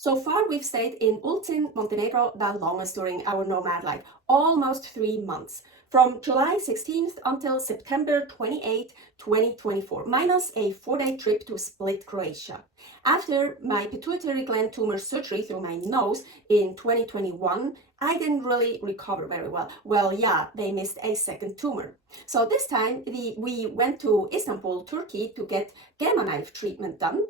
So far, we've stayed in Ulcinj Montenegro the longest during our nomad life, almost 3 months, from July 16th until September 28, 2024, minus a 4-day trip to Split, Croatia. After my pituitary gland tumor surgery through my nose in 2021, I didn't really recover very well. Well, yeah, they missed a second tumor. So this time, we went to Istanbul, Turkey to get gamma knife treatment done.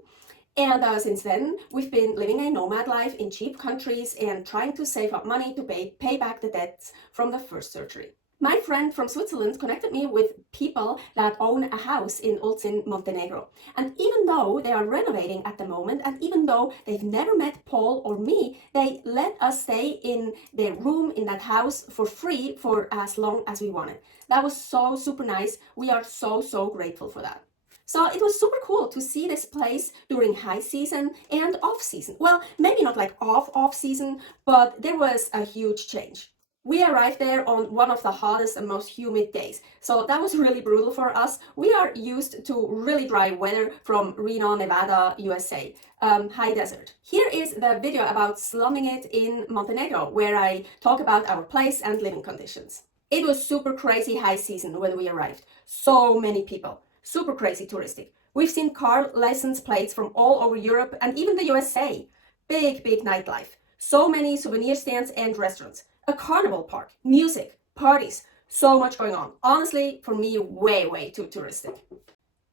And since then, we've been living a nomad life in cheap countries and trying to save up money to pay back the debts from the first surgery. My friend from Switzerland connected me with people that own a house in Ulcinj Montenegro. And even though they are renovating at the moment, and even though they've never met Paul or me, they let us stay in their room in that house for free for as long as we wanted. That was so super nice. We are so grateful for that. So it was super cool to see this place during high season and off season. Well, maybe not like off season, but there was a huge change. We arrived there on one of the hottest and most humid days, so that was really brutal for us. We are used to really dry weather from Reno, Nevada, USA, high desert. Here is the video about slumming it in Montenegro, where I talk about our place and living conditions. It was super crazy high season when we arrived. So many people. Super crazy touristic. We've seen car license plates from all over Europe and even the USA. Big nightlife. So many souvenir stands and restaurants. A carnival park, music, parties, so much going on. Honestly, for me, way too touristic.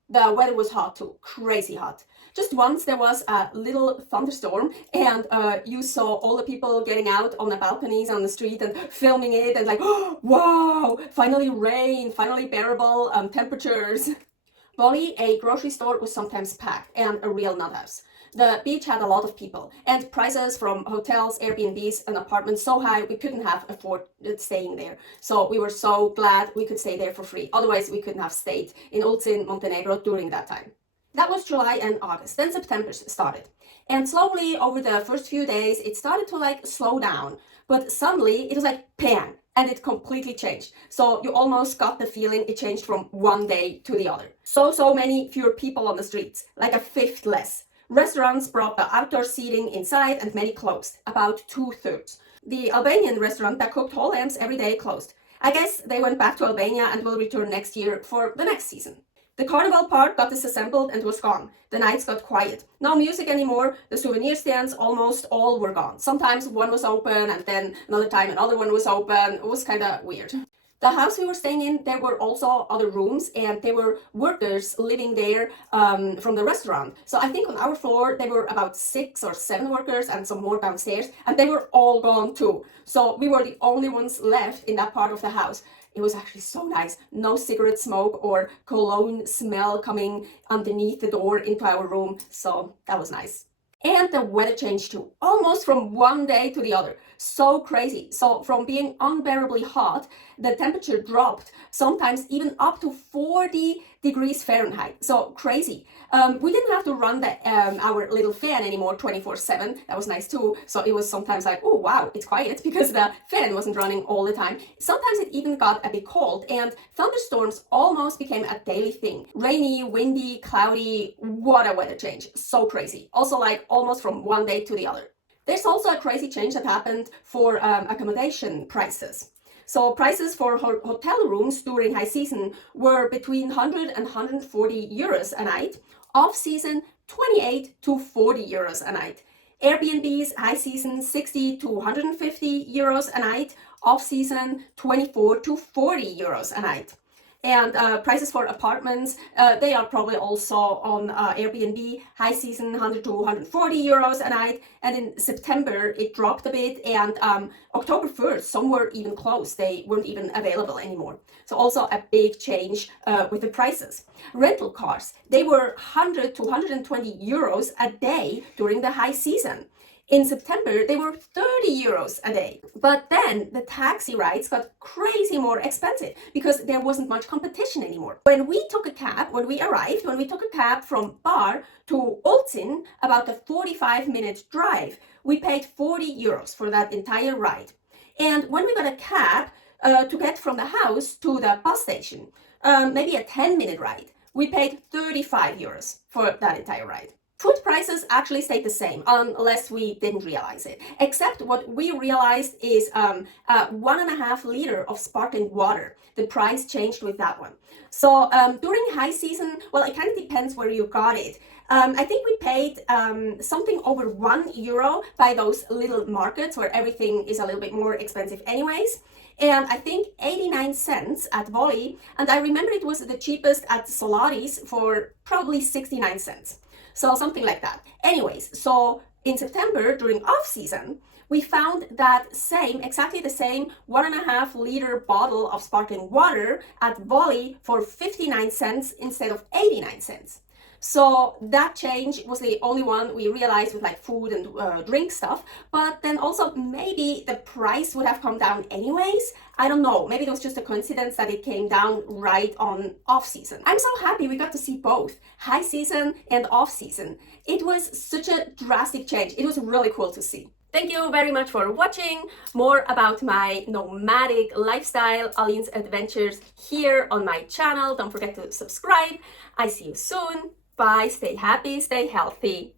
The weather was hot too, crazy hot. Just once there was a little thunderstorm and you saw all the people getting out on the balconies on the street and filming it and like, oh, wow, finally rain, finally bearable temperatures. Bali, a grocery store, was sometimes packed and a real nut house. The beach had a lot of people and prices from hotels, Airbnbs and apartments so high we couldn't have afforded staying there. So we were so glad we could stay there for free. Otherwise we couldn't have stayed in Ulcinj Montenegro during that time. That was July and August. Then September started. And slowly over the first few days it started to like slow down. But suddenly it was like bam, and it completely changed. So you almost got the feeling it changed from one day to the other. So many fewer people on the streets, like a fifth less. Restaurants brought the outdoor seating inside and many closed, about 2/3. The Albanian restaurant that cooked whole lambs every day closed. I guess they went back to Albania and will return next year for the next season. The carnival part got disassembled and was gone. The nights got quiet. No music anymore. The souvenir stands almost all were gone. Sometimes one was open and then another time another one was open. It was kind of weird. The house we were staying in, there were also other rooms and there were workers living there from the restaurant. So I think on our floor there were about 6 or 7 workers and some more downstairs, and they were all gone too. So we were the only ones left in that part of the house. It was actually so nice. No cigarette smoke or cologne smell coming underneath the door into our room. So that was nice. And the weather changed too, almost from one day to the other. So crazy. So from being unbearably hot, the temperature dropped, sometimes even up to 40 degrees Fahrenheit. So crazy. We didn't have to run our little fan anymore 24/7. That was nice too. So it was sometimes like, oh wow, it's quiet because the fan wasn't running all the time. Sometimes it even got a bit cold and thunderstorms almost became a daily thing. Rainy, windy, cloudy, what a weather change. So crazy. Also like almost from one day to the other. There's also a crazy change that happened for accommodation prices. So prices for hotel rooms during high season were between 100 and 140 euros a night. Off season, 28 to 40 euros a night. Airbnbs, high season, 60 to 150 euros a night. Off season, 24 to 40 euros a night. And prices for apartments, they are probably also on Airbnb, high season 100 to 140 euros a night. And in September, it dropped a bit. And October 1st, some were even closed. They weren't even available anymore. So also a big change with the prices. Rental cars, they were 100 to 120 euros a day during the high season. In September, they were 30 euros a day. But then the taxi rides got crazy more expensive because there wasn't much competition anymore. When we took a cab from Bar to Ulcinj, about a 45-minute drive, we paid 40 euros for that entire ride. And when we got a cab to get from the house to the bus station, maybe a 10-minute ride, we paid 35 euros for that entire ride. Food prices actually stayed the same unless we didn't realize it. Except what we realized is 1.5 liter of sparkling water. The price changed with that one. So during high season, well, it kind of depends where you got it. I think we paid something over €1 by those little markets where everything is a little bit more expensive anyways. And I think 89 cents at Volley. And I remember it was the cheapest at Solari's for probably 69 cents. So something like that. Anyways, so in September during off season, we found that exactly the same 1.5 liter bottle of sparkling water at Volley for 59 cents instead of 89 cents. So that change was the only one we realized with like food and drink stuff, but then also maybe the price would have come down anyways. I don't know, maybe it was just a coincidence that it came down right on off season. I'm so happy we got to see both high season and off season. It was such a drastic change. It was really cool to see. Thank you very much for watching. More about my nomadic lifestyle, Aline's adventures here on my channel. Don't forget to subscribe. I see you soon. Bye. Stay happy, stay healthy.